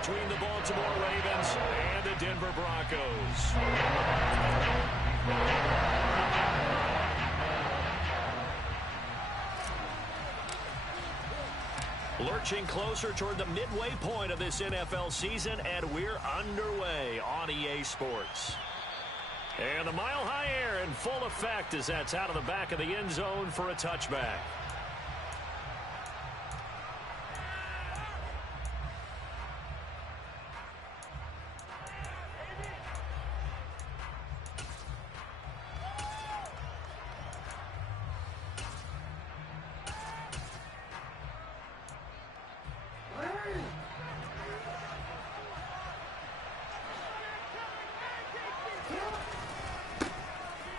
between the Baltimore Ravens and the Denver Broncos. Lurching closer toward the midway point of this NFL season, and we're underway on EA Sports. And the mile-high air in full effect as that's out of the back of the end zone for a touchback.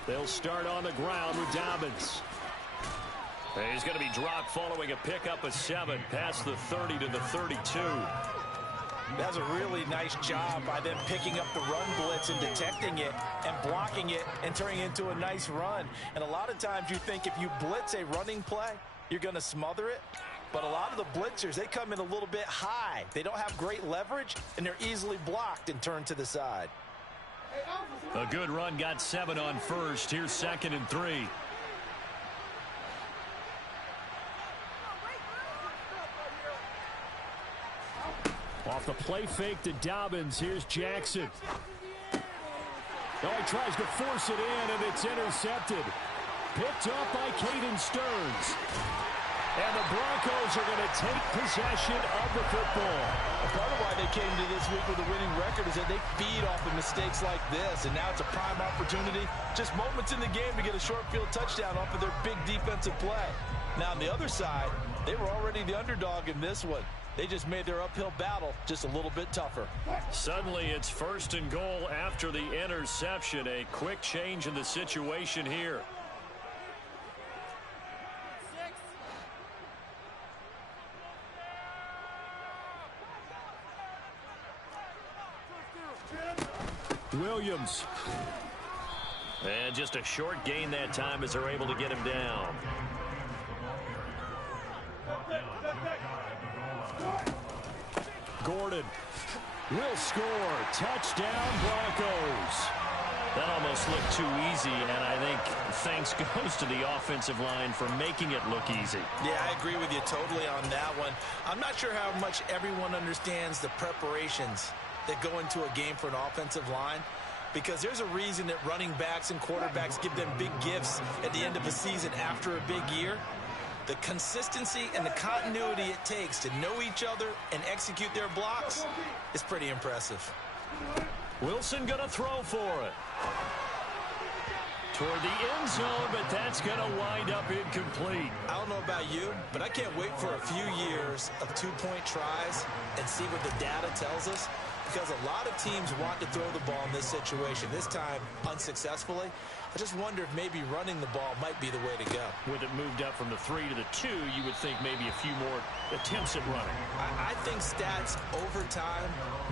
They'll start on the ground with Dobbins. He's going to be dropped following a pickup of 7 past the 30 to the 32. That's a really nice job by them picking up the run blitz and detecting it and blocking it and turning it into a nice run. And a lot of times you think if you blitz a running play, you're going to smother it. But a lot of the blitzers, they come in a little bit high. They don't have great leverage, and they're easily blocked and turned to the side. A good run got 7 on first. Here's 2nd and 3. Off the play fake to Dobbins. Here's Jackson. Oh, he tries to force it in, and it's intercepted. Picked up by Caden Stearns. And the Broncos are going to take possession of the football. Part of why they came to this week with a winning record is that they feed off of mistakes like this, and now it's a prime opportunity, just moments in the game to get a short field touchdown off of their big defensive play. Now on the other side, they were already the underdog in this one. They just made their uphill battle just a little bit tougher. Suddenly it's 1st and goal after the interception. A quick change in the situation here. Williams. And just a short gain that time as they're able to get him down. Gordon will score. Touchdown, Broncos. That almost looked too easy, and I think thanks goes to the offensive line for making it look easy. Yeah, I agree with you totally on that one. I'm not sure how much everyone understands the preparations that go into a game for an offensive line, because there's a reason that running backs and quarterbacks give them big gifts at the end of a season after a big year. The consistency and the continuity it takes to know each other and execute their blocks is pretty impressive. Wilson going to throw for it. Toward the end zone, but that's going to wind up incomplete. I don't know about you, but I can't wait for a few years of two-point tries and see what the data tells us, because a lot of teams want to throw the ball in this situation, this time unsuccessfully. I just wonder if maybe running the ball might be the way to go. With it moved up from the 3 to the 2, you would think maybe a few more attempts at running. I think stats over time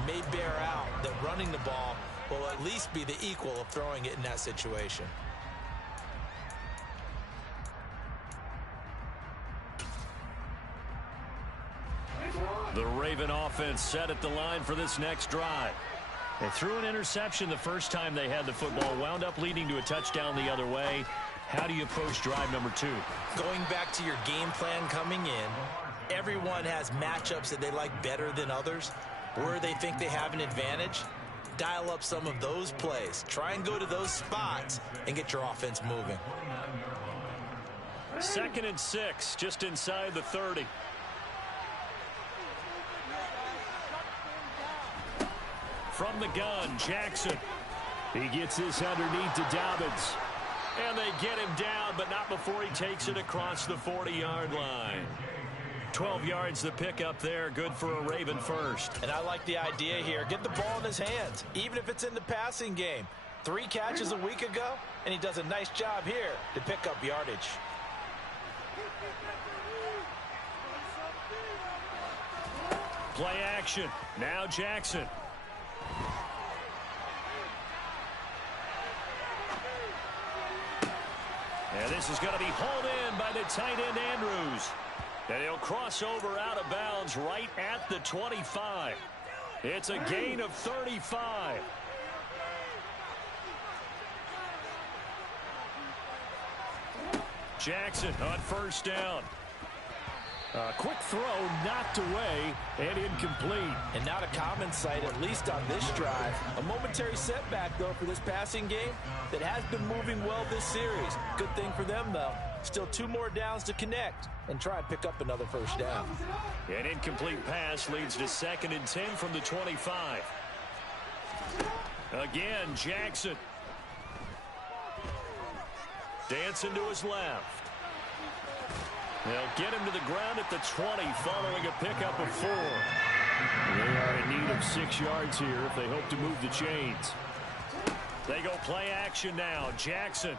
may bear out that running the ball will at least be the equal of throwing it in that situation. The Raven offense set at the line for this next drive. They threw an interception the first time they had the football, wound up leading to a touchdown the other way. How do you approach drive number 2? Going back to your game plan coming in, everyone has matchups that they like better than others, where they think they have an advantage. Dial up some of those plays. Try and go to those spots and get your offense moving. 2nd and 6, just inside the 30. From the gun, Jackson. He gets this underneath to Dobbins. And they get him down, but not before he takes it across the 40-yard line. 12 yards the pickup there, good for a Raven first. And I like the idea here. Get the ball in his hands, even if it's in the passing game. 3 catches a week ago, and he does a nice job here to pick up yardage. Play action. Now Jackson. And this is going to be hauled in by the tight end Andrews. And he'll cross over out of bounds right at the 25. It's a gain of 35. Jackson on first down. Quick throw, knocked away, and incomplete. And not a common sight, at least on this drive. A momentary setback, though, for this passing game that has been moving well this series. Good thing for them, though. Still 2 more downs to connect and try and pick up another first down. An incomplete pass leads to 2nd and 10 from the 25. Again, Jackson. Dancing to his left. They'll get him to the ground at the 20 following a pickup of 4. They are in need of 6 yards here if they hope to move the chains. They go play action now. Jackson.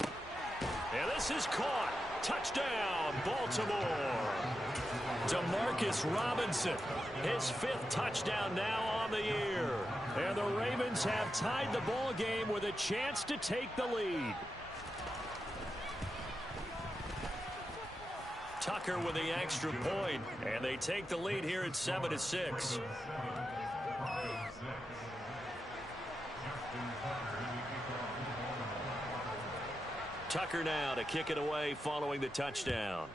And this is caught. Touchdown, Baltimore. Demarcus Robinson, his 5th touchdown now on the year. And the Ravens have tied the ball game with a chance to take the lead. Tucker with the extra point, and they take the lead here at 7-6. Tucker now to kick it away following the touchdown.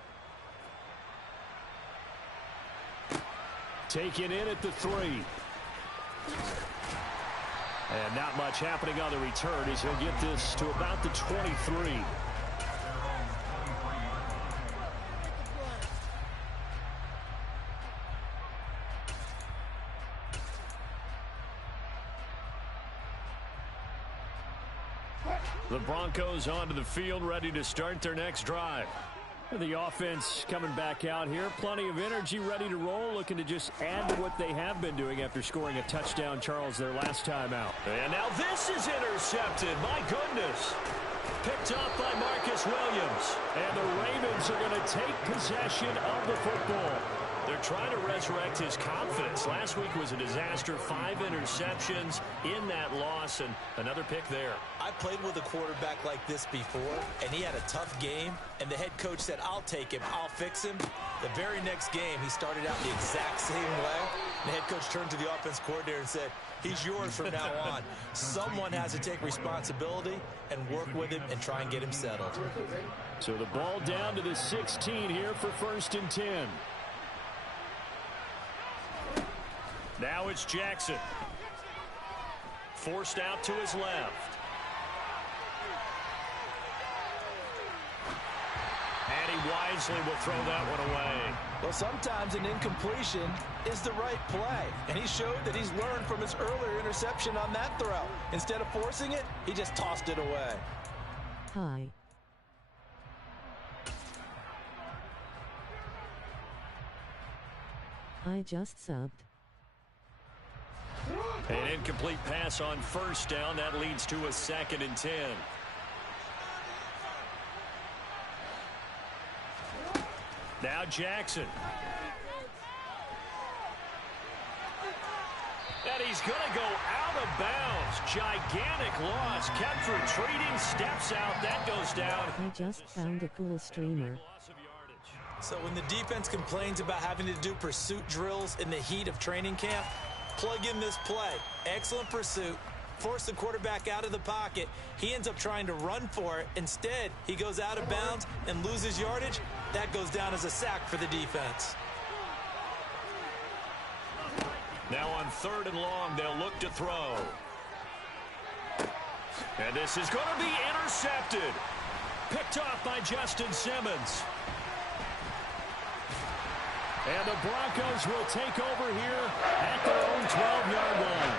Taken in at the 3. And not much happening on the return as he'll get this to about the 23. The Broncos onto the field, ready to start their next drive. The offense coming back out here. Plenty of energy, ready to roll, looking to just add to what they have been doing after scoring a touchdown, Charles, their last time out. And now this is intercepted. My goodness. Picked up by Marcus Williams. And the Ravens are going to take possession of the football. They're trying to resurrect his confidence. Last week was a disaster. 5 interceptions in that loss, and another pick there. I played with a quarterback like this before, and he had a tough game, and the head coach said, I'll take him, I'll fix him. The very next game, he started out the exact same way. The head coach turned to the offense coordinator and said, he's yours from now on. Someone has to take responsibility and work with him and try and get him settled. So the ball down to the 16 here for 1st and 10. Now it's Jackson. Forced out to his left. And he wisely will throw that one away. Well, sometimes an incompletion is the right play. And he showed that he's learned from his earlier interception on that throw. Instead of forcing it, he just tossed it away. Hi. I just subbed. An incomplete pass on first down. That leads to a 2nd and 10. Now Jackson. And he's going to go out of bounds. Gigantic loss. Kept retreating. Steps out. That goes down. I just found a cool streamer. So when the defense complains about having to do pursuit drills in the heat of training camp, plug in this play. Excellent pursuit. Force the quarterback out of the pocket. He ends up trying to run for it. Instead, he goes out of bounds and loses yardage. That goes down as a sack for the defense. Now on 3rd and long, they'll look to throw. And this is going to be intercepted. Picked off by Justin Simmons. And the Broncos will take over here at their own 12-yard line.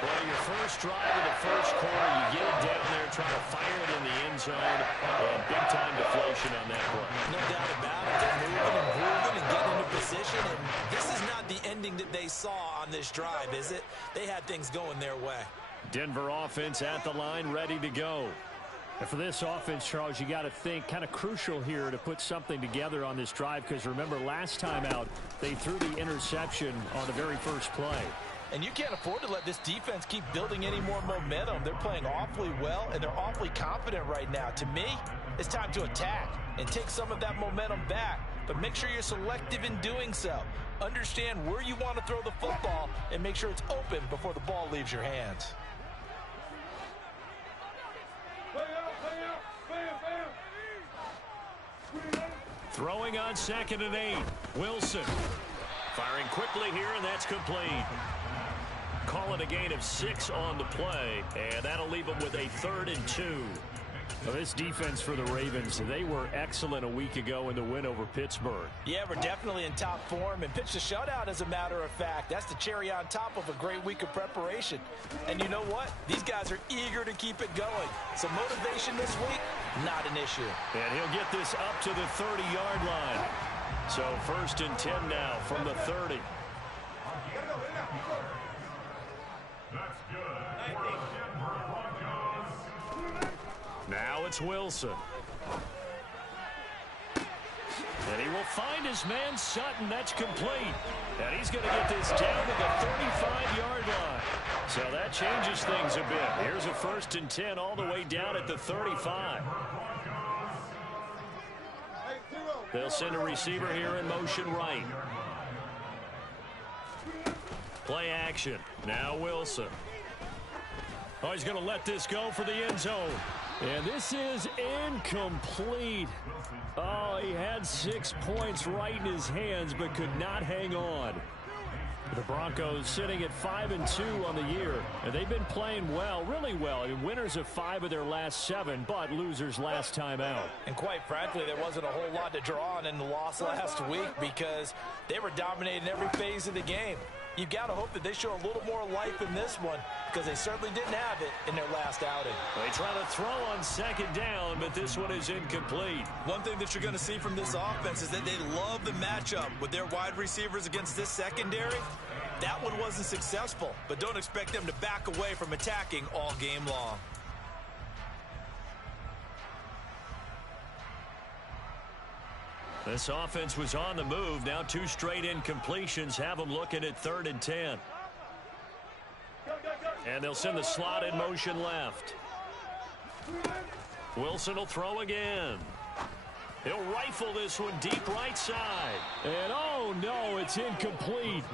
Well, your first drive of the first quarter, you get it down there, trying to fire it in the end zone, and big-time deflation on that play. No doubt about it. They're moving and grooving and getting into position, and this is not the ending that they saw on this drive, is it? They had things going their way. Denver offense at the line, ready to go. And for this offense, Charles, you got to think kind of crucial here to put something together on this drive, because remember last time out they threw the interception on the very first play. And you can't afford to let this defense keep building any more momentum. They're playing awfully well, and they're awfully confident right now. To me, it's time to attack and take some of that momentum back. But make sure you're selective in doing so. Understand where you want to throw the football and make sure it's open before the ball leaves your hands. Throwing on 2nd and 8. Wilson firing quickly here, and that's complete. Call it a gain of 6 on the play, and that'll leave them with a 3rd and 2. Well, this defense for the Ravens, they were excellent a week ago in the win over Pittsburgh. Yeah, we're definitely in top form and pitched a shutout, as a matter of fact. That's the cherry on top of a great week of preparation. And you know what? These guys are eager to keep it going. So motivation this week, not an issue. And he'll get this up to the 30-yard line. So 1st and 10 now from the 30. Now it's Wilson. And he will find his man Sutton. That's complete. And he's going to get this down to the 35-yard line. So that changes things a bit. Here's a 1st and 10 all the way down at the 35. They'll send a receiver here in motion right. Play action. Now Wilson. Oh, he's going to let this go for the end zone. And this is incomplete. Oh, he had 6 points right in his hands, but could not hang on. The Broncos sitting at 5-2 on the year, and they've been playing well, really well. I mean, winners of 5 of their last 7, but losers last time out. And quite frankly, there wasn't a whole lot to draw on in the loss last week because they were dominating every phase of the game. You've got to hope that they show a little more life in this one because they certainly didn't have it in their last outing. They try to throw on 2nd down, but this one is incomplete. One thing that you're going to see from this offense is that they love the matchup with their wide receivers against this secondary. That one wasn't successful, but don't expect them to back away from attacking all game long. This offense was on the move. Now 2 straight incompletions have them looking at 3rd and 10. And they'll send the slot in motion left. Wilson will throw again. He'll rifle this one deep right side. And oh no, it's incomplete.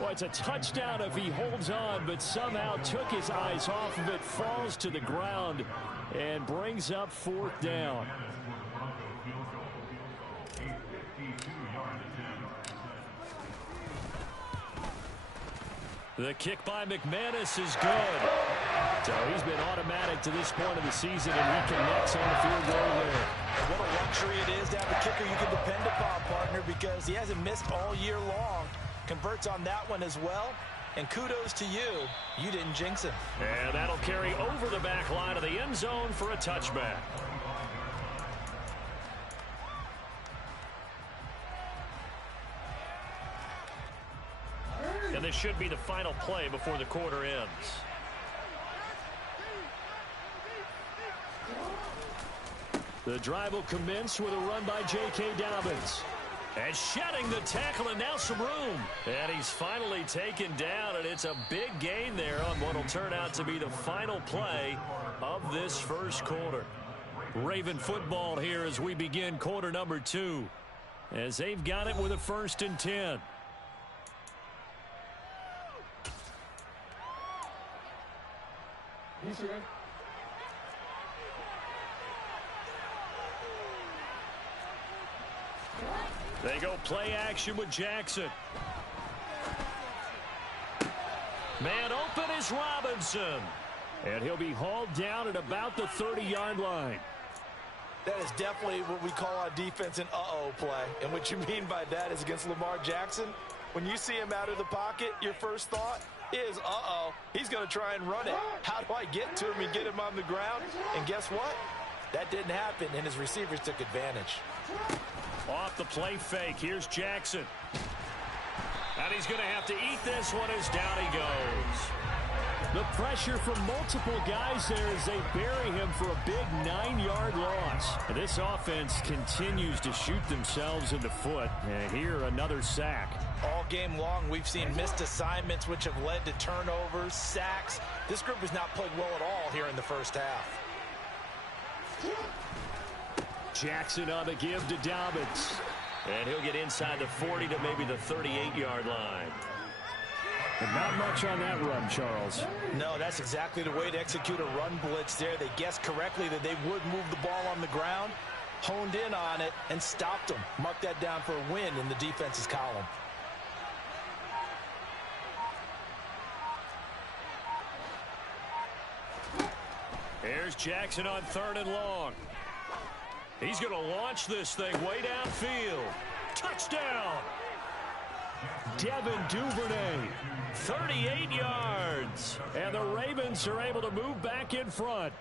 Well, it's a touchdown if he holds on, but somehow took his eyes off of it, falls to the ground, and brings up 4th down. The kick by McManus is good. So he's been automatic to this point of the season, and he connects on the field goal there. What a luxury it is to have a kicker you can depend upon, partner, because he hasn't missed all year long. Converts on that one as well. And kudos to you. You didn't jinx him. And that'll carry over the back line of the end zone for a touchback. And this should be the final play before the quarter ends. The drive will commence with a run by J.K. Dobbins. And shedding the tackle, and now some room. And he's finally taken down, and it's a big gain there on what will turn out to be the final play of this first quarter. Raven football here as we begin quarter number 2. As they've got it with a 1st and 10. They go play action with Jackson. Man open is Robinson. And he'll be hauled down at about the 30-yard line. That is definitely what we call on defense an uh-oh play. And what you mean by that is against Lamar Jackson, when you see him out of the pocket, your first thought is, uh-oh, he's going to try and run it. How do I get to him and get him on the ground? And guess what? That didn't happen, and his receivers took advantage. Off the play fake, here's Jackson. And he's going to have to eat this one as down he goes. The pressure from multiple guys there as they bury him for a big 9-yard loss. And this offense continues to shoot themselves in the foot. And here, another sack. All game long, we've seen missed assignments, which have led to turnovers, sacks. This group has not played well at all here in the first half. Jackson on the give to Dobbins. And he'll get inside the 40 to maybe the 38-yard line. But not much on that run, Charles. No, that's exactly the way to execute a run blitz there. They guessed correctly that they would move the ball on the ground, honed in on it, and stopped them. Mark that down for a win in the defense's column. Here's Jackson on 3rd and long. He's going to launch this thing way downfield. Touchdown! Devin Duvernay, 38 yards. And the Ravens are able to move back in front.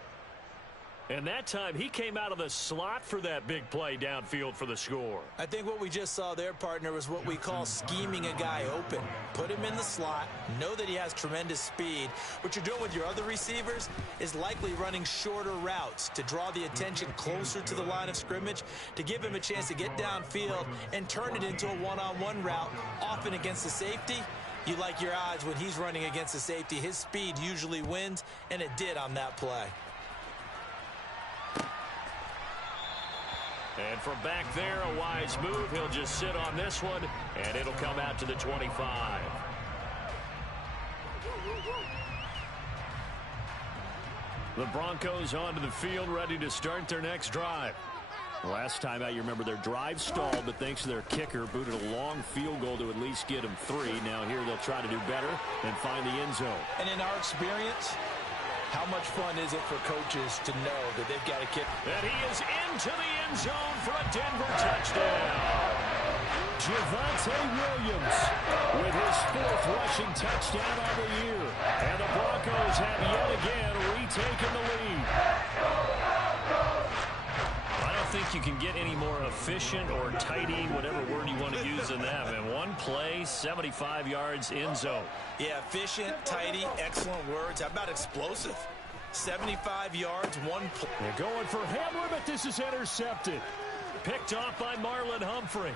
And that time, he came out of the slot for that big play downfield for the score. I think what we just saw there, partner, was what we call scheming a guy open. Put him in the slot, know that he has tremendous speed. What you're doing with your other receivers is likely running shorter routes to draw the attention closer to the line of scrimmage, to give him a chance to get downfield and turn it into a one-on-one route, often against the safety. You like your odds when he's running against the safety. His speed usually wins, and it did on that play. And from back there, a wise move. He'll just sit on this one, and it'll come out to the 25. The Broncos onto the field, ready to start their next drive. Last time out, you remember their drive stalled, but thanks to their kicker, booted a long field goal to at least get them 3. Now here they'll try to do better and find the end zone. And in our experience, how much fun is it for coaches to know that they've got a kick? And he is into the end zone for a Denver touchdown. Javonte Williams with his 4th rushing touchdown of the year. And the Broncos have yet again retaken the lead. I don't think you can get any more efficient or tidy, whatever word you want to use in that. And one play, 75 yards in zone. Yeah, efficient, tidy, excellent words. How about explosive? 75 yards, one play. They're going for Hamler, but this is intercepted. Picked off by Marlon Humphrey.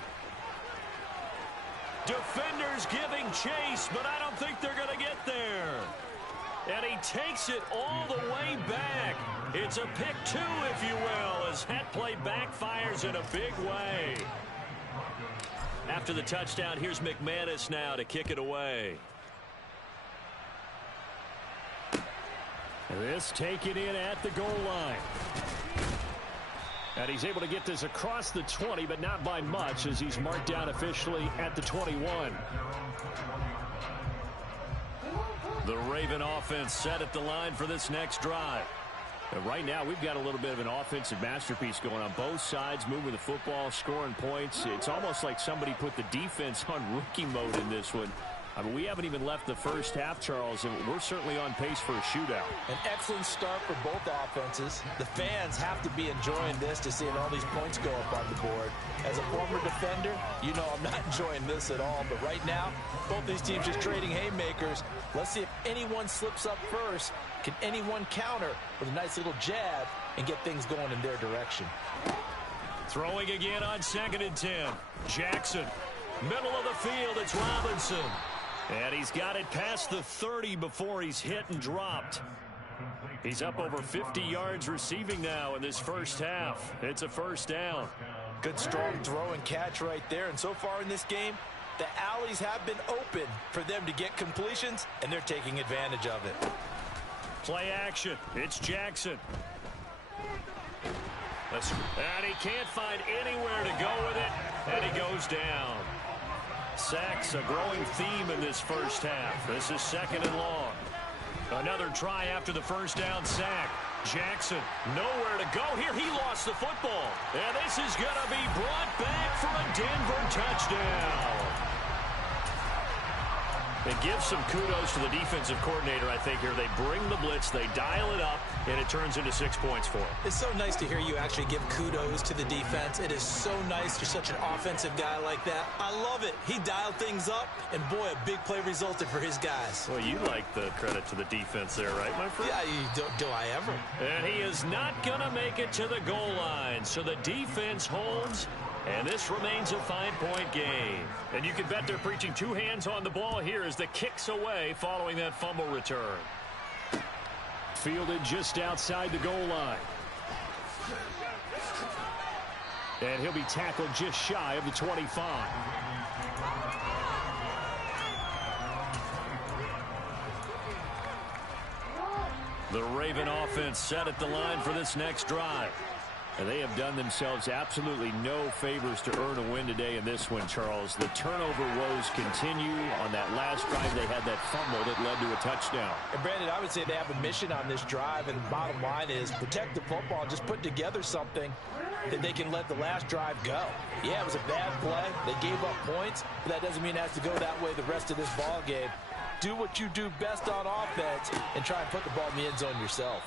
Defenders giving chase, but I don't think they're going to get there. And he takes it all the way back. It's a pick 2, if you will, as that play backfires in a big way. After the touchdown, here's McManus now to kick it away. This taken in at the goal line. And he's able to get this across the 20, but not by much, as he's marked down officially at the 21. The Raven offense set at the line for this next drive. And right now, we've got a little bit of an offensive masterpiece going on both sides, moving the football, scoring points. It's almost like somebody put the defense on rookie mode in this one. I mean, we haven't even left the first half, Charles, and we're certainly on pace for a shootout. An excellent start for both offenses. The fans have to be enjoying this to seeing all these points go up on the board. As a former defender, you know I'm not enjoying this at all. But right now, both these teams just trading haymakers. Let's see if anyone slips up first. Can anyone counter with a nice little jab and get things going in their direction? Throwing again on 2nd and 10. Jackson, middle of the field, it's Robinson. And he's got it past the 30 before he's hit and dropped. He's up over 50 yards receiving now in this first half. It's a first down. Good strong throw and catch right there. And so far in this game, the alleys have been open for them to get completions, and they're taking advantage of it. Play action. It's Jackson. And he can't find anywhere to go with it, and he goes down. Sacks a growing theme in this first half. This is 2nd and long. Another try after the first down sack. Jackson, nowhere to go here. He lost the football. And this is going to be brought back for a Denver touchdown. It gives some kudos to the defensive coordinator, I think, here. They bring the blitz, they dial it up, and it turns into 6 points for them. It's so nice to hear you actually give kudos to the defense. It is so nice. You're such an offensive guy like that. I love it. He dialed things up, and boy, a big play resulted for his guys. Well, you like the credit to the defense there, right, my friend? Yeah, do I ever? And he is not going to make it to the goal line, so the defense holds. And this remains a 5-point game. And you can bet they're preaching 2 hands on the ball here as the kick's away following that fumble return. Fielded just outside the goal line. And he'll be tackled just shy of the 25. The Raven offense set at the line for this next drive. And they have done themselves absolutely no favors to earn a win today in this one, Charles. The turnover woes continue. On that last drive, they had that fumble that led to a touchdown. And, Brandon, I would say they have a mission on this drive, and the bottom line is protect the football and just put together something that they can let the last drive go. Yeah, it was a bad play. They gave up points, but that doesn't mean it has to go that way the rest of this ball game. Do what you do best on offense and try and put the ball in the end zone yourself.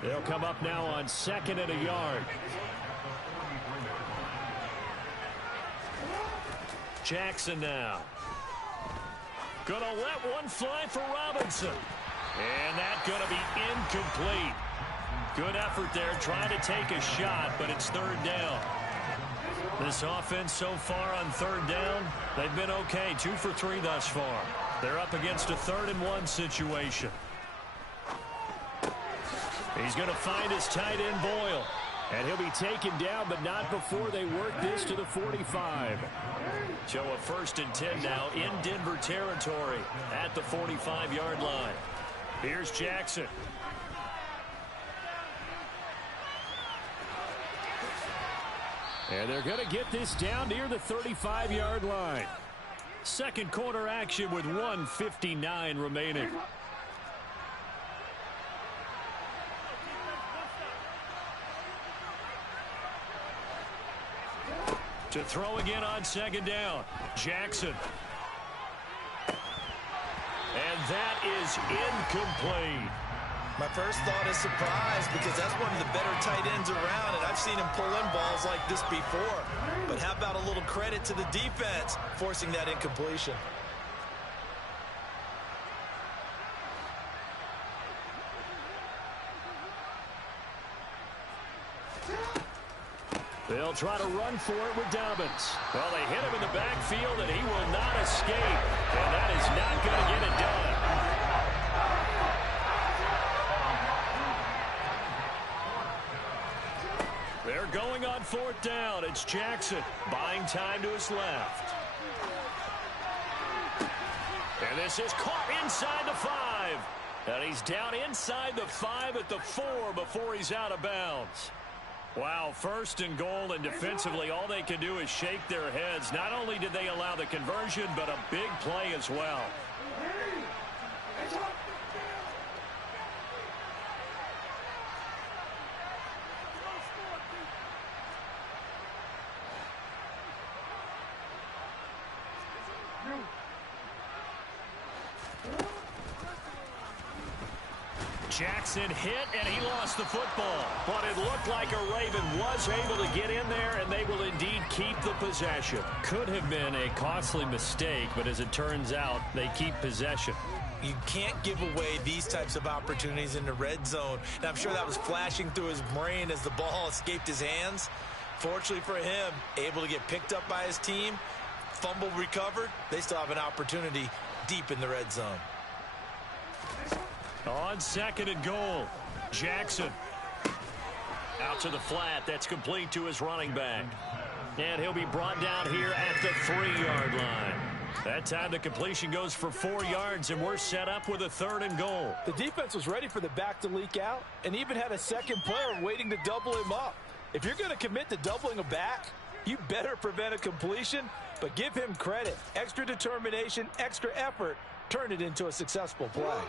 They'll come up now on 2nd and a yard. Jackson now. Gonna let one fly for Robinson. And that's gonna be incomplete. Good effort there trying to take a shot, but it's 3rd down. This offense so far on 3rd down, they've been okay. 2 for 3 thus far. They're up against a 3rd and 1 situation. He's going to find his tight end, Boyle. And he'll be taken down, but not before they work this to the 45. So a 1st and 10 now in Denver territory at the 45-yard line. Here's Jackson. And they're going to get this down near the 35-yard line. Second quarter action with 1:59 remaining. To throw again on 2nd down. Jackson. And that is incomplete. My first thought is surprise because that's one of the better tight ends around, and I've seen him pull in balls like this before. But how about a little credit to the defense forcing that incompletion? They'll try to run for it with Dobbins. Well, they hit him in the backfield, and he will not escape. And that is not going to get it done. They're going on 4th down. It's Jackson buying time to his left. And this is caught inside the 5. And he's down inside the 5 at the 4 before he's out of bounds. Wow, 1st and goal, and defensively all they can do is shake their heads. Not only did they allow the conversion, but a big play as well. Jackson hit, and he lost the football. But it looked like a Raven was able to get in there, and they will indeed keep the possession. Could have been a costly mistake, but as it turns out, they keep possession. You can't give away these types of opportunities in the red zone. And I'm sure that was flashing through his brain as the ball escaped his hands. Fortunately for him, able to get picked up by his team, fumble recovered. They still have an opportunity deep in the red zone. On 2nd and goal, Jackson. Out to the flat. That's complete to his running back. And he'll be brought down here at the 3-yard line. That time the completion goes for 4 yards, and we're set up with a 3rd and goal. The defense was ready for the back to leak out and even had a second player waiting to double him up. If you're going to commit to doubling a back, you better prevent a completion, but give him credit. Extra determination, extra effort. Turn it into a successful play.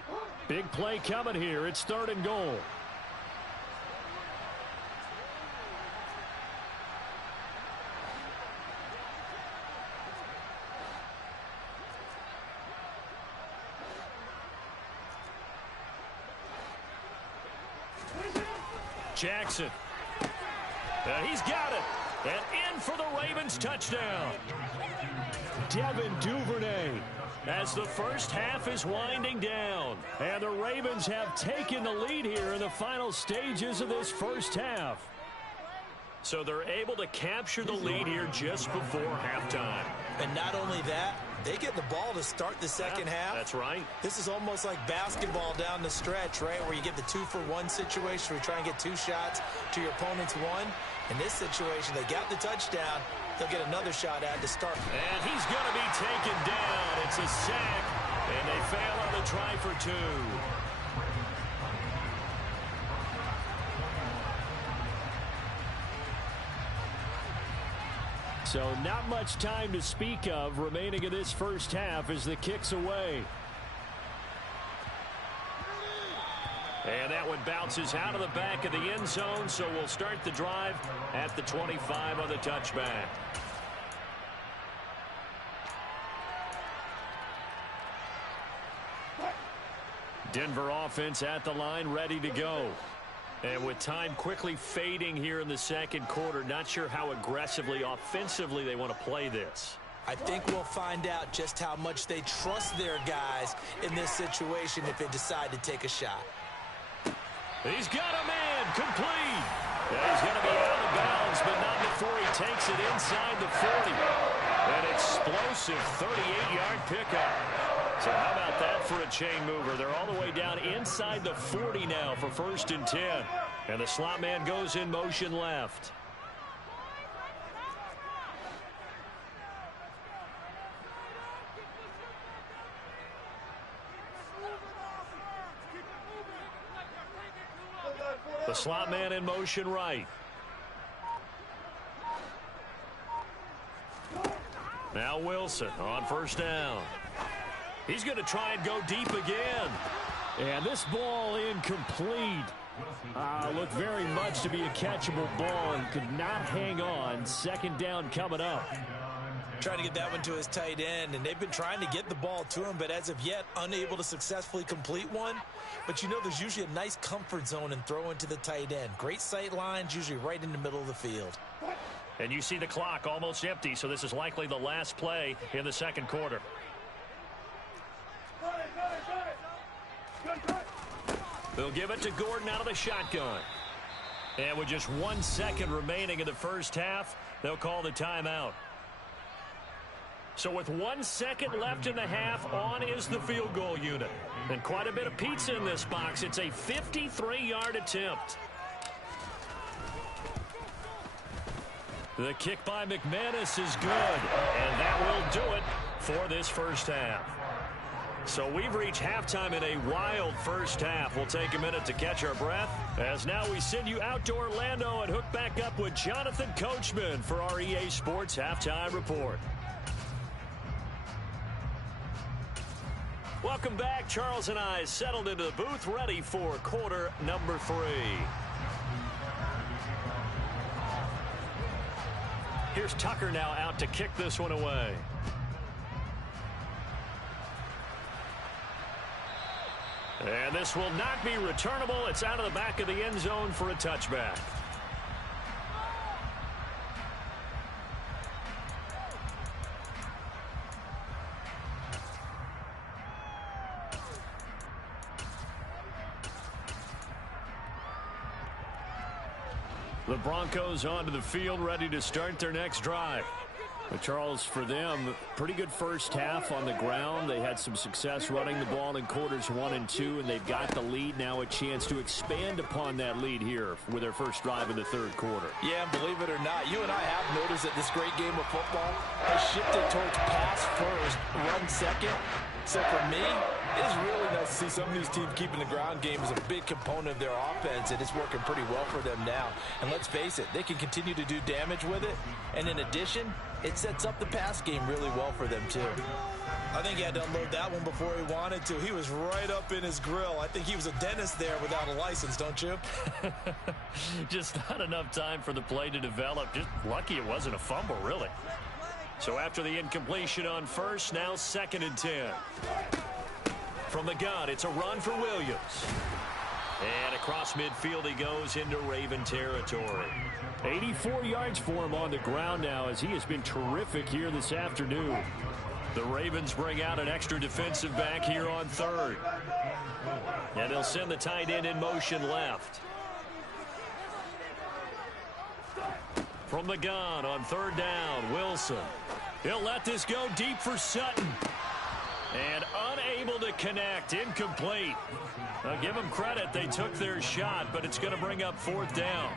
Big play coming here. It's 3rd and goal. Jackson. He's got it. And in for the Ravens touchdown. Devin Duvernay. As the first half is winding down. And the Ravens have taken the lead here in the final stages of this first half. So they're able to capture the lead here just before halftime. And not only that, they get the ball to start the second half. That's right. This is almost like basketball down the stretch, right, where you get the 2-for-1 situation where you try and get 2 shots to your opponent's 1. In this situation, they got the touchdown. they'll get another shot at to start. And he's going to be taken down. It's a sack, and they fail on the try for 2. So not much time to speak of remaining in this first half as the kick's away. And that one bounces out of the back of the end zone, so we'll start the drive at the 25 on the touchback. Denver offense at the line, ready to go. And with time quickly fading here in the second quarter, not sure how aggressively, offensively they want to play this. I think we'll find out just how much they trust their guys in this situation if they decide to take a shot. He's got a man, complete. Yeah, he's going to be out of bounds, but not before he takes it inside the 40. An explosive 38-yard pickup. So how about that for a chain mover? They're all the way down inside the 40 now for 1st and 10. And the slot man goes in motion left. The slot man in motion right. Now Wilson on 1st down. He's going to try and go deep again. And this ball incomplete. Looked very much to be a catchable ball and could not hang on. 2nd down coming up. Trying to get that one to his tight end, and they've been trying to get the ball to him, but as of yet, unable to successfully complete one. But you know there's usually a nice comfort zone in throwing to the tight end. Great sight lines, usually right in the middle of the field. And you see the clock almost empty, so this is likely the last play in the second quarter. They'll give it to Gordon out of the shotgun. And with just 1 second remaining in the first half, they'll call the timeout. So with 1 second left in the half, on is the field goal unit. And quite a bit of pizza in this box. It's a 53-yard attempt. The kick by McManus is good. And that will do it for this first half. So we've reached halftime in a wild first half. We'll take a minute to catch our breath as now we send you out to Orlando and hook back up with Jonathan Coachman for our EA Sports Halftime Report. Welcome back. Charles and I settled into the booth ready for quarter number 3. Here's Tucker now out to kick this one away. And this will not be returnable. It's out of the back of the end zone for a touchback. The Broncos onto the field, ready to start their next drive. But Charles, for them, pretty good first half on the ground. They had some success running the ball in quarters 1 and 2, and they've got the lead now, a chance to expand upon that lead here with their first drive in the third quarter. Yeah, and believe it or not, you and I have noticed that this great game of football has shifted towards pass first, run second. So for me, it is really nice to see some of these teams keeping the ground game as a big component of their offense, and it's working pretty well for them now. And let's face it, they can continue to do damage with it. And in addition, it sets up the pass game really well for them, too. I think he had to unload that one before he wanted to. He was right up in his grill. I think he was a dentist there without a license, don't you? Just not enough time for the play to develop. Just lucky it wasn't a fumble, really. So after the incompletion on first, now 2nd and 10. From the gun, it's a run for Williams. And across midfield he goes into Raven territory. 84 yards for him on the ground now as he has been terrific here this afternoon. The Ravens bring out an extra defensive back here on 3rd. And they'll send the tight end in motion left. From the gun on 3rd down, Wilson. He'll let this go deep for Sutton. And unable to connect. Incomplete. Give them credit. They took their shot, but it's going to bring up 4th down.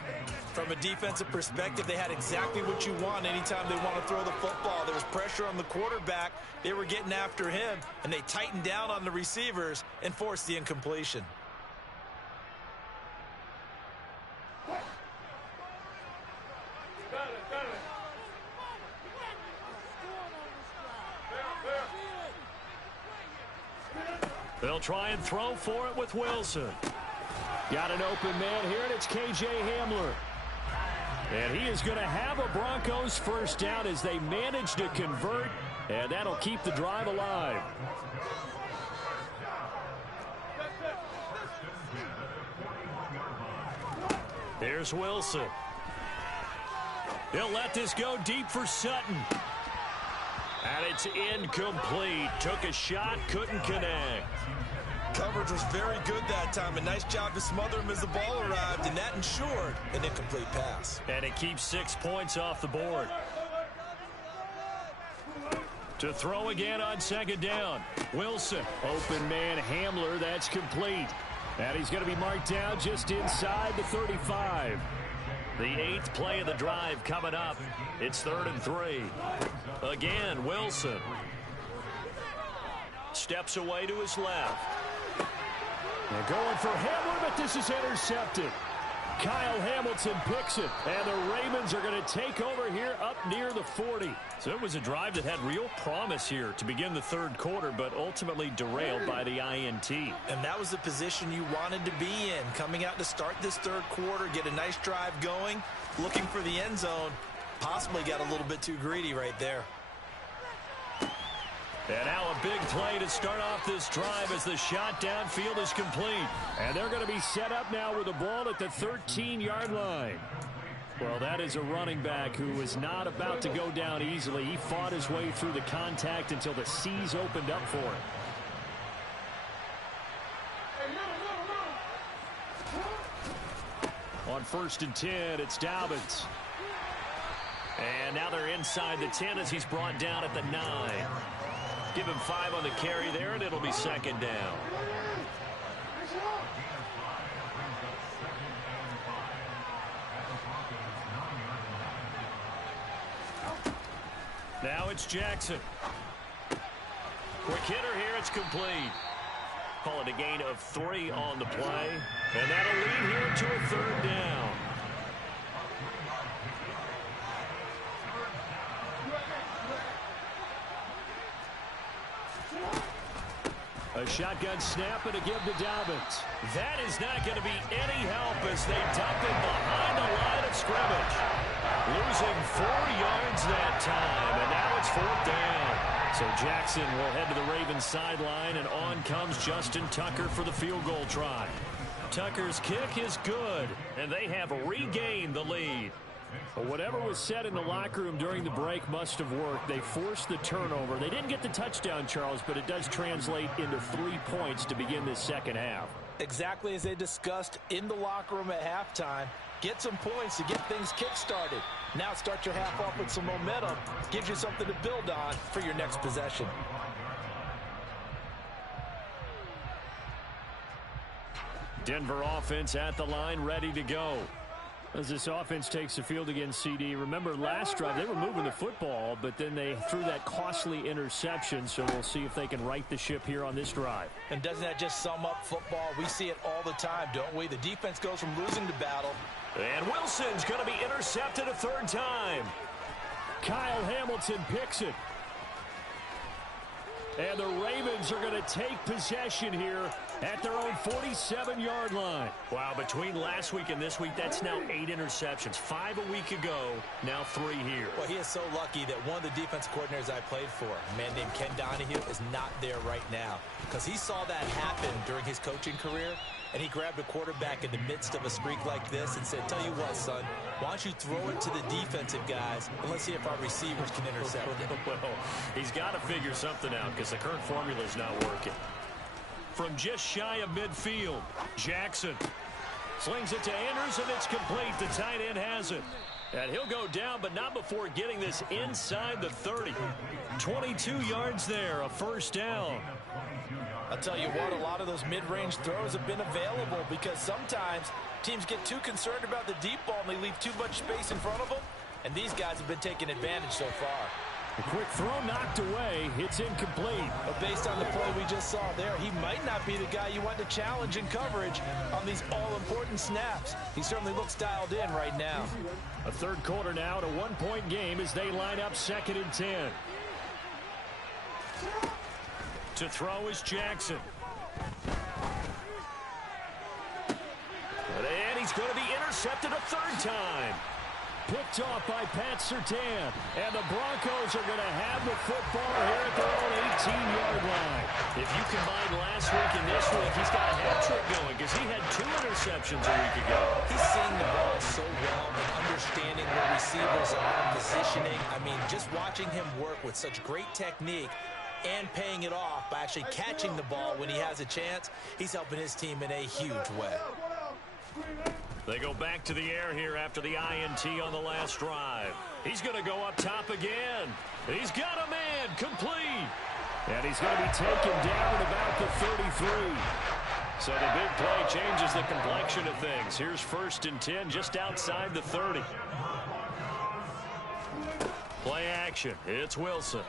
From a defensive perspective, they had exactly what you want anytime they want to throw the football. There was pressure on the quarterback. They were getting after him, and they tightened down on the receivers and forced the incompletion. They'll try and throw for it with Wilson. Got an open man here, and it's K.J. Hamler. And he is going to have a Broncos first down as they manage to convert, and that'll keep the drive alive. Here's Wilson. He'll let this go deep for Sutton. And it's incomplete. Took a shot, couldn't connect. Coverage was very good that time. A nice job to smother him as the ball arrived, and that ensured an incomplete pass. And it keeps 6 points off the board. To throw again on 2nd down. Wilson, open man Hamler, that's complete. And he's going to be marked down just inside the 35. The 8th play of the drive coming up. It's 3rd and 3. Again, Wilson. Steps away to his left. They're going for Hamler, but this is intercepted. Kyle Hamilton picks it, and the Ravens are going to take over here up near the 40. So it was a drive that had real promise here to begin the 3rd quarter, but ultimately derailed by the INT. And that was the position you wanted to be in, coming out to start this 3rd quarter, get a nice drive going, looking for the end zone. Possibly got a little bit too greedy right there. And now a big play to start off this drive as the shot downfield is complete. And they're going to be set up now with the ball at the 13-yard line. Well, that is a running back who is not about to go down easily. He fought his way through the contact until the C's opened up for him. On 1st and 10, it's Dobbins. And now they're inside the 10 as he's brought down at the 9. Give him 5 on the carry there, and it'll be 2nd down. Now it's Jackson. Quick hitter here, it's complete. Call it a gain of 3 on the play, and that'll lead here to a 3rd down. A shotgun snap and a give to Dobbins. That is not going to be any help as they dump him behind the line of scrimmage. Losing 4 yards that time, and now it's 4th down. So Jackson will head to the Ravens sideline, and on comes Justin Tucker for the field goal try. Tucker's kick is good, and they have regained the lead. Well, whatever was said in the locker room during the break must have worked. They forced the turnover. They didn't get the touchdown, Charles, but it does translate into 3 points to begin this 2nd half. Exactly as they discussed in the locker room at halftime. Get some points to get things kick-started. Now start your half off with some momentum. Gives you something to build on for your next possession. Denver offense at the line, ready to go. As this offense takes the field against CD, remember last drive they were moving the football, but then they threw that costly interception, so we'll see if they can right the ship here on this drive. And doesn't that just sum up football? We see it all the time, don't we? The defense goes from losing to battle. And Wilson's going to be intercepted a 3rd time. Kyle Hamilton picks it. And the Ravens are going to take possession here at their own 47-yard line. Wow, between last week and this week, that's now 8 interceptions. 5 a week ago, now 3 here. Well, he is so lucky that one of the defense coordinators I played for, a man named Ken Donahue, is not there right now. Because he saw that happen during his coaching career, and he grabbed a quarterback in the midst of a streak like this and said, tell you what, son, why don't you throw it to the defensive guys, and let's see if our receivers can intercept it. Well, he's got to figure something out because the current formula is not working. From just shy of midfield, Jackson slings it to Andrews, and it's complete. The tight end has it. And he'll go down, but not before getting this inside the 30. 22 yards there, a first down. I'll tell you what, a lot of those mid-range throws have been available because sometimes teams get too concerned about the deep ball and they leave too much space in front of them. And these guys have been taking advantage so far. A quick throw knocked away. It's incomplete. But based on the play we just saw there, he might not be the guy you want to challenge in coverage on these all-important snaps. He certainly looks dialed in right now. A third quarter now, at a one-point game as they line up 2nd and 10. To throw is Jackson. And he's going to be intercepted a third time. Picked off by Pat Surtain. And the Broncos are going to have the football here at their own 18-yard line. If you combine last week and this week, he's got a hat trick going because he had 2 interceptions a week ago. He's seeing the ball so well and understanding where receivers are, positioning. I mean, just watching him work with such great technique and paying it off by actually catching the ball when he has a chance, he's helping his team in a huge way. They go back to the air here after the INT on the last drive. He's going to go up top again. He's got a man, complete. And he's going to be taken down at about the 33. So the big play changes the complexion of things. Here's 1st and 10 just outside the 30. Play action. It's Wilson.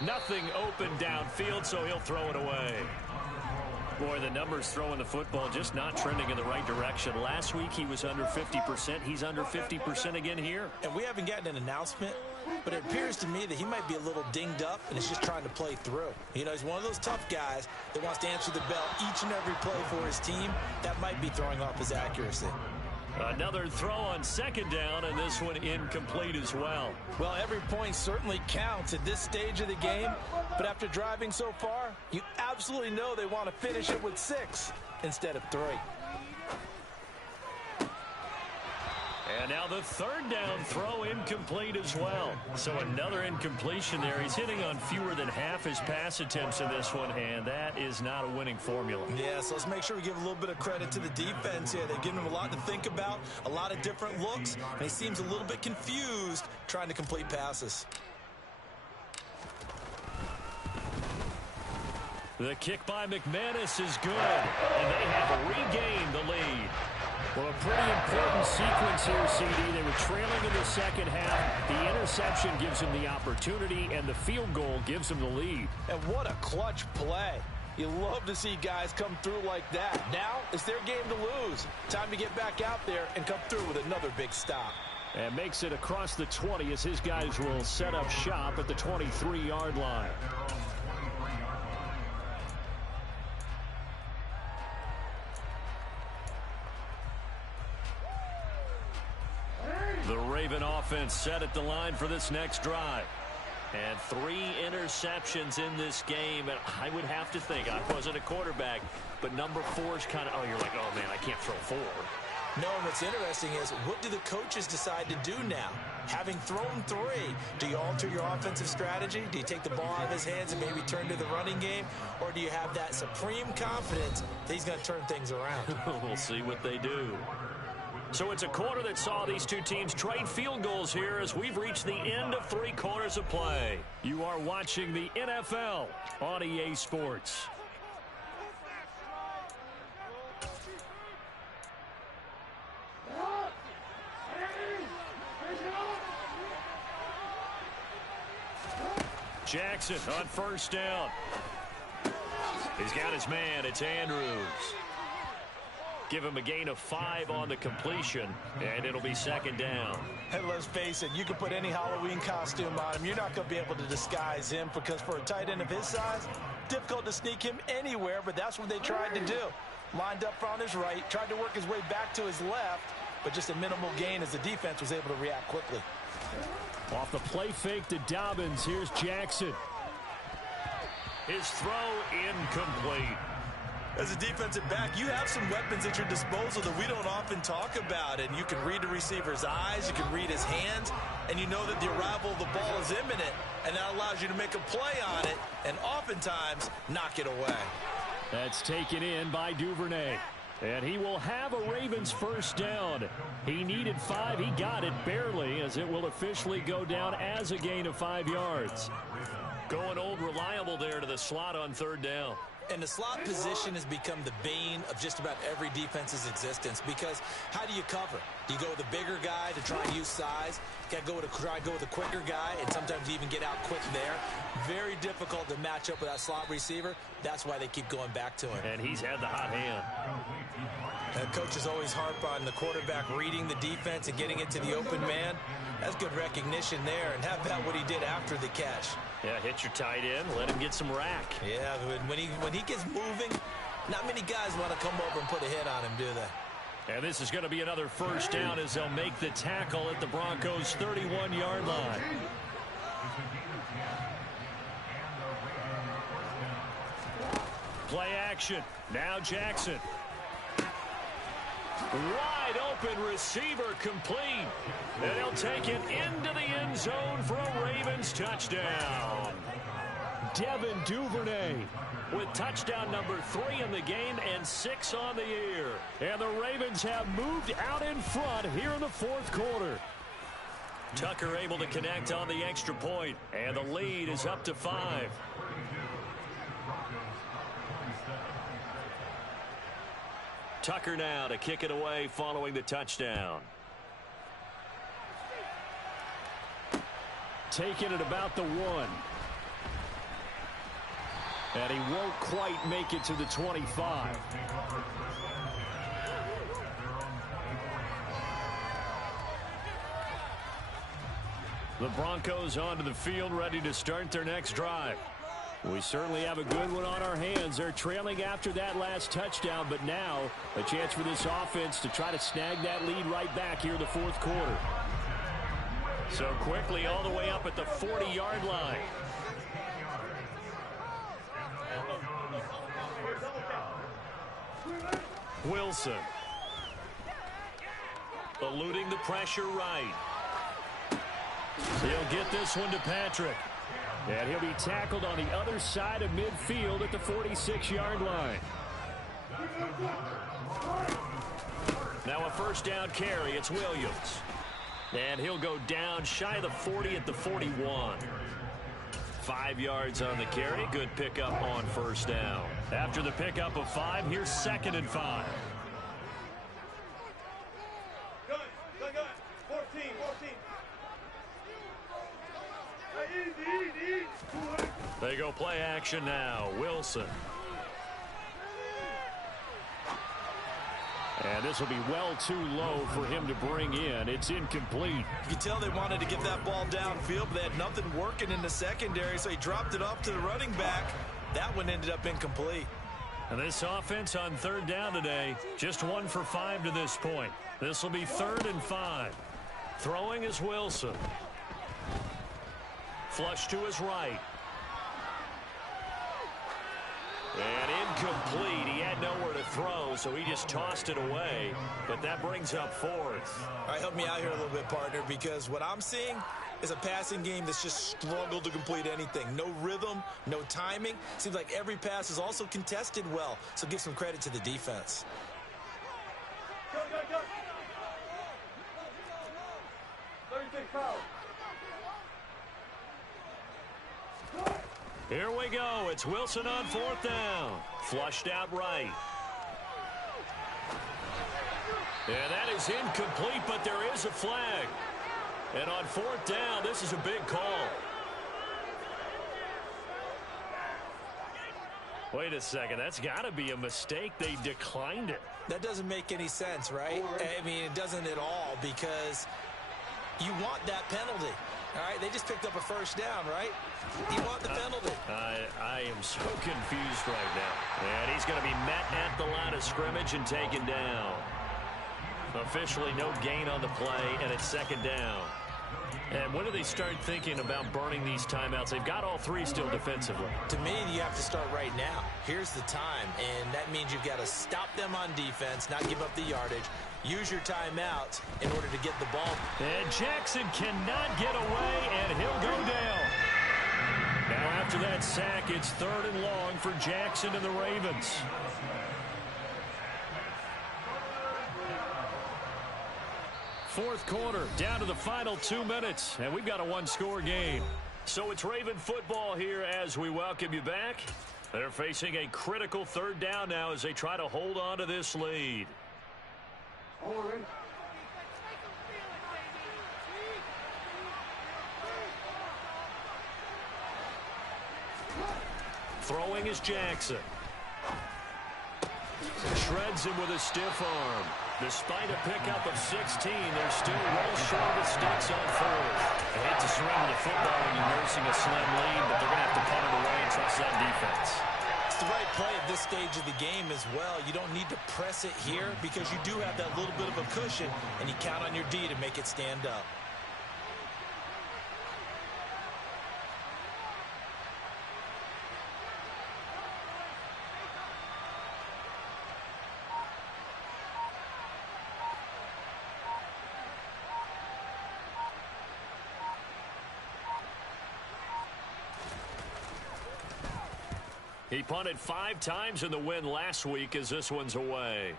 Nothing open downfield, so he'll throw it away. Boy, the numbers throwing the football just not trending in the right direction. Last week he was under 50%. He's under 50% again here. And we haven't gotten an announcement, but it appears to me that he might be a little dinged up and is just trying to play through. You know, he's one of those tough guys that wants to answer the bell each and every play for his team. That might be throwing off his accuracy. Another throw on 2nd down, and this one incomplete as well. Well, every point certainly counts at this stage of the game, but after driving so far, you absolutely know they want to finish it with 6 instead of 3. And now the 3rd down throw incomplete as well. So another incompletion there. He's hitting on fewer than half his pass attempts in this one, and that is not a winning formula. Yeah, so let's make sure we give a little bit of credit to the defense here. They've given him a lot to think about, a lot of different looks, and he seems a little bit confused trying to complete passes. The kick by McManus is good, and they have regained the lead. Well, a pretty important sequence here, CD. They were trailing in the 2nd half. The interception gives them the opportunity, and the field goal gives them the lead. And what a clutch play. You love to see guys come through like that. Now it's their game to lose. Time to get back out there and come through with another big stop. And makes it across the 20 as his guys will set up shop at the 23-yard line. The Raven offense set at the line for this next drive. And 3 interceptions in this game. And I would have to think, I wasn't a quarterback, but number 4 is kind of, oh, you're like, oh, man, I can't throw 4. No, and what's interesting is, what do the coaches decide to do now? Having thrown 3, do you alter your offensive strategy? Do you take the ball out of his hands and maybe turn to the running game? Or do you have that supreme confidence that he's going to turn things around? We'll see what they do. So it's a quarter that saw these two teams trade field goals here as we've reached the end of 3 quarters of play. You are watching the NFL on EA Sports. Jackson on 1st down. He's got his man. It's Andrews. Give him a gain of 5 on the completion, and it'll be 2nd down. And let's face it, you can put any Halloween costume on him. You're not going to be able to disguise him because for a tight end of his size, difficult to sneak him anywhere, but that's what they tried to do. Lined up on his right, tried to work his way back to his left, but just a minimal gain as the defense was able to react quickly. Off the play fake to Dobbins, here's Jackson. His throw incomplete. As a defensive back, you have some weapons at your disposal that we don't often talk about. And you can read the receiver's eyes, you can read his hands, and you know that the arrival of the ball is imminent. And that allows you to make a play on it, and oftentimes knock it away. That's taken in by Duvernay. And he will have a Ravens first down. He needed 5. He got it barely, as it will officially go down as a gain of 5 yards. Going old reliable there to the slot on third down. And the slot position has become the bane of just about every defense's existence, because how do you cover? Do you go with a bigger guy to try and use size? You got to try and go with a quicker guy, and sometimes you even get out quick there. Very difficult to match up with that slot receiver. That's why they keep going back to him. And he's had the hot hand. Coaches always harp on the quarterback reading the defense and getting it to the open man. That's good recognition there. And how about what he did after the catch? Yeah, hit your tight end, let him get some rack. Yeah, when he gets moving, not many guys want to come over and put a hit on him, do they? And this is going to be another first down as they'll make the tackle at the Broncos' 31-yard line. Play action. Now Jackson. Wide open receiver complete. And he'll take it into the end zone for a Ravens touchdown. Devin Duvernay with touchdown number 3 in the game and 6 on the year. And the Ravens have moved out in front here in the fourth quarter. Tucker able to connect on the extra point, and the lead is up to 5. Tucker now to kick it away following the touchdown. Taking it about the 1. And he won't quite make it to the 25. The Broncos onto the field, ready to start their next drive. We certainly have a good one on our hands. They're trailing after that last touchdown, but now a chance for this offense to try to snag that lead right back here in the fourth quarter. So quickly all the way up at the 40-yard line. Wilson. Eluding the pressure right. He'll get this one to Patrick. And he'll be tackled on the other side of midfield at the 46-yard line. Now a first down carry. It's Williams. And he'll go down shy of the 40 at the 41. 5 yards on the carry. Good pickup on first down. After the pickup of 5, here's 2nd and 5. Good. 14. Easy. They go play action now. Wilson. And this will be well too low for him to bring in. It's incomplete. You can tell they wanted to get that ball downfield, but they had nothing working in the secondary, so he dropped it off to the running back. That one ended up incomplete. And this offense on third down today, just 1 for 5 to this point. This will be 3rd and 5. Throwing is Wilson. Flush to his right. And incomplete. He had nowhere to throw, so he just tossed it away. But that brings up 4th. All right, help me out here a little bit, partner, because what I'm seeing is a passing game that's just struggled to complete anything. No rhythm, no timing. Seems like every pass is also contested well, so give some credit to the defense. Go. 36 foul. Here we go. It's Wilson on 4th down. Flushed out right. And that is incomplete, but there is a flag. And on 4th down, this is a big call. Wait a second. That's got to be a mistake. They declined it. That doesn't make any sense, right? I mean, it doesn't at all, because you want that penalty. All right, they just picked up a first down, right? You want the penalty. I am so confused right now. And he's going to be met at the line of scrimmage and taken down. Officially no gain on the play, and it's 2nd down. And when do they start thinking about burning these timeouts? They've got all 3 still defensively. To me, you have to start right now. Here's the time, and that means you've got to stop them on defense, not give up the yardage. Use your timeout in order to get the ball. And Jackson cannot get away, and he'll go down. Now after that sack, it's 3rd and long for Jackson and the Ravens. Fourth quarter, down to the final 2 minutes, and we've got a one-score game. So it's Raven football here as we welcome you back. They're facing a critical third down now as they try to hold on to this lead. Throwing is Jackson. Shreds him with a stiff arm. Despite a pickup of 16, they're still well short of sticks on fourth. I hate to surrender the football when you're nursing a slim lead, but they're going to have to punt it away and trust that defense. It's the right play at this stage of the game as well. You don't need to press it here because you do have that little bit of a cushion, and you count on your D to make it stand up. He punted 5 times in the win last week as this one's away.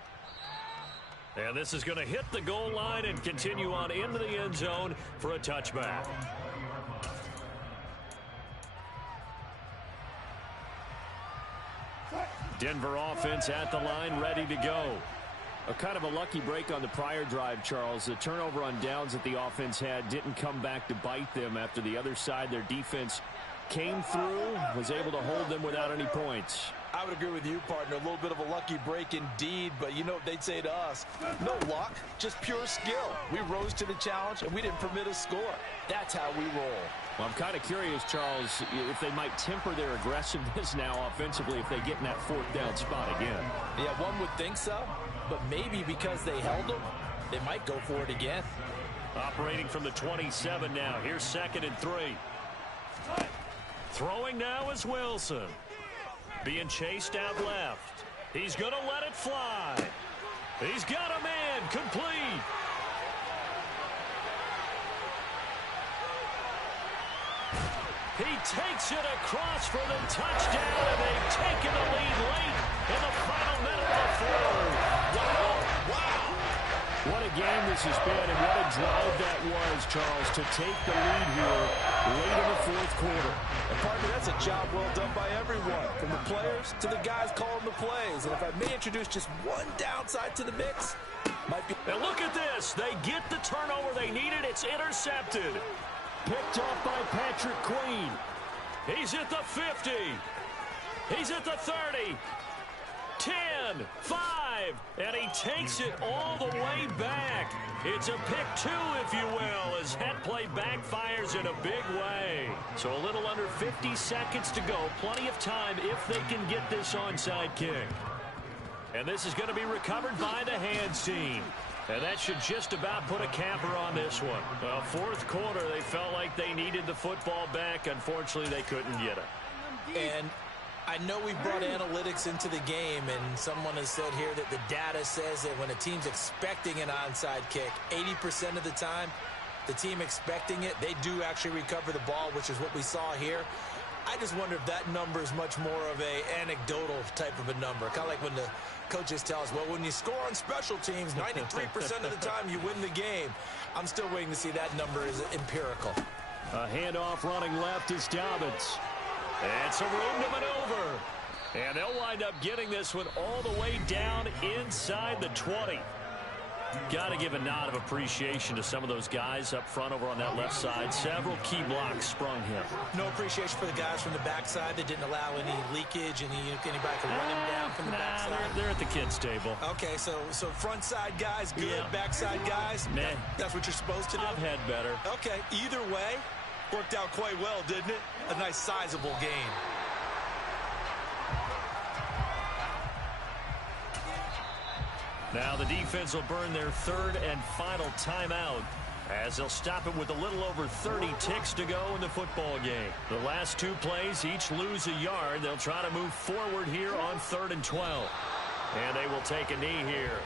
And this is going to hit the goal line and continue on into the end zone for a touchback. Denver offense at the line, ready to go. A kind of a lucky break on the prior drive, Charles. The turnover on downs that the offense had didn't come back to bite them after the other side. Their defense came through, was able to hold them without any points. I would agree with you, partner. A little bit of a lucky break indeed, but you know what they'd say to us? No luck, just pure skill. We rose to the challenge, and we didn't permit a score. That's how we roll. Well, I'm kind of curious, Charles, if they might temper their aggressiveness now offensively if they get in that fourth down spot again. Yeah, one would think so, but maybe because they held them, they might go for it again. Operating from the 27 now. Here's 2nd and 3. Throwing now is Wilson. Being chased out left. He's going to let it fly. He's got a man. Complete. He takes it across for the touchdown, and they've taken the lead late in the final minute of the third. Wow. What a game this has been, and what a drive that was, Charles, to take the lead here late in the fourth quarter. And partner, that's a job well done by everyone, from the players to the guys calling the plays. And if I may introduce just one downside to the mix, might be. And look at this. They get the turnover they needed. It's intercepted. Picked off by Patrick Queen. He's at the 50. He's at the 30. 10, 5, and he takes it all the way back. It's a pick 2, if you will, as that play backfires in a big way. So a little under 50 seconds to go. Plenty of time if they can get this onside kick. And this is going to be recovered by the hands team. And that should just about put a capper on this one. Well, fourth quarter, they felt like they needed the football back. Unfortunately, they couldn't get it. And I know we brought analytics into the game, and someone has said here that the data says that when a team's expecting an onside kick, 80% of the time, the team expecting it, they do actually recover the ball, which is what we saw here. I just wonder if that number is much more of a anecdotal type of a number. Kind of like when the coaches tell us, well, when you score on special teams, 93% of the time you win the game. I'm still waiting to see that number is empirical. A handoff running left is Dobbins. And some room to maneuver. And they'll wind up getting this one all the way down inside the 20. Got to give a nod of appreciation to some of those guys up front over on that left side. Several key blocks sprung him. No appreciation for the guys from the backside that didn't allow any leakage, and anybody could run him down from the backside. They're at the kids' table. Okay, so front side guys good, yeah. Backside guys, man, that's what you're supposed to do? I've had better. Okay, either way, worked out quite well, didn't it? A nice sizable game. Now the defense will burn their third and final timeout as they'll stop it with a little over 30 ticks to go in the football game. The last two plays each lose a yard. They'll try to move forward here on 3rd and 12. And they will take a knee here.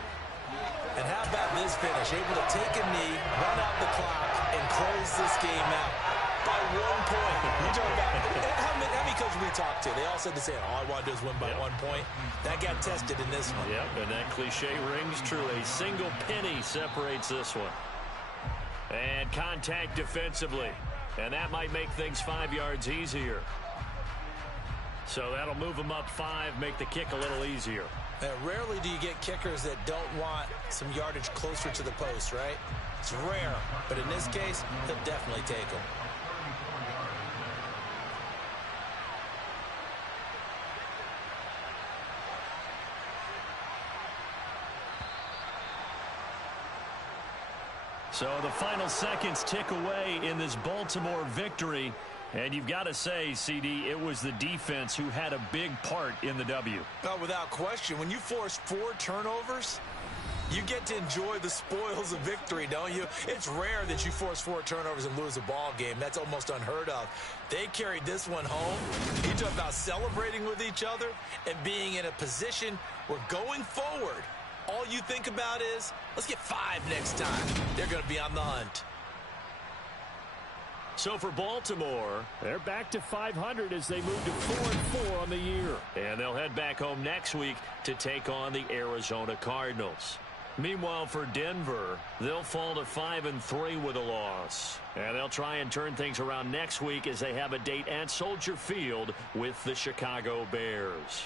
And how about this finish? Able to take a knee, run out the clock, and close this game out by 1 point. You talk about how many coaches we talked to? They all said the same. All I want to do is win by 1 point. That got tested in this one. Yep, and that cliche rings true. A single penny separates this one. And contact defensively. And that might make things 5 yards easier. So that'll move them up 5, make the kick a little easier. Rarely do you get kickers that don't want some yardage closer to the post, right? It's rare, but in this case, he'll definitely take them. So the final seconds tick away in this Baltimore victory. And you've got to say, CD, it was the defense who had a big part in the W. Oh, without question. When you force 4 turnovers, you get to enjoy the spoils of victory, don't you? It's rare that you force 4 turnovers and lose a ball game. That's almost unheard of. They carried this one home. You talk about celebrating with each other and being in a position where going forward, all you think about is, let's get 5 next time. They're going to be on the hunt. So for Baltimore, they're back to 500 as they move to 4-4 on the year. And they'll head back home next week to take on the Arizona Cardinals. Meanwhile, for Denver, they'll fall to 5-3 with a loss. And they'll try and turn things around next week as they have a date at Soldier Field with the Chicago Bears.